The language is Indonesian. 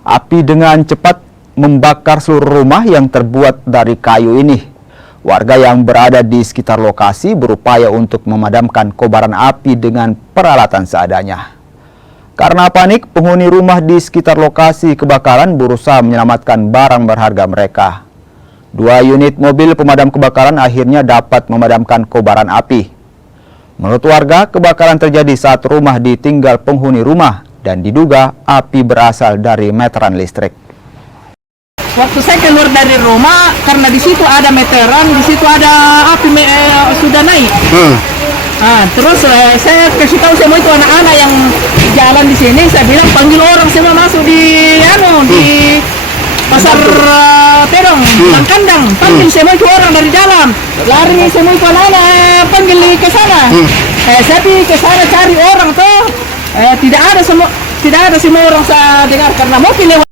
Api dengan cepat membakar seluruh rumah yang terbuat dari kayu ini. Warga yang berada di sekitar lokasi berupaya untuk memadamkan kobaran api dengan peralatan seadanya. Karena panik, penghuni rumah di sekitar lokasi kebakaran berusaha menyelamatkan barang berharga mereka. 2 unit mobil pemadam kebakaran akhirnya dapat memadamkan kobaran api. Menurut warga, kebakaran terjadi saat rumah ditinggal penghuni rumah dan diduga api berasal dari meteran listrik. Waktu saya keluar dari rumah, karena di situ ada meteran, di situ ada api sudah naik. Terus saya kasih tahu semua itu anak-anak yang jalan di sini, saya bilang panggil orang semua masuk di di pasar Terong, Kandang, panggil semua itu orang dari dalam, lari semua itu anak-anak, panggil ke sana. Saya pergi ke sana cari orang tuh, tidak ada semua orang saya dengar karena mobil lewat.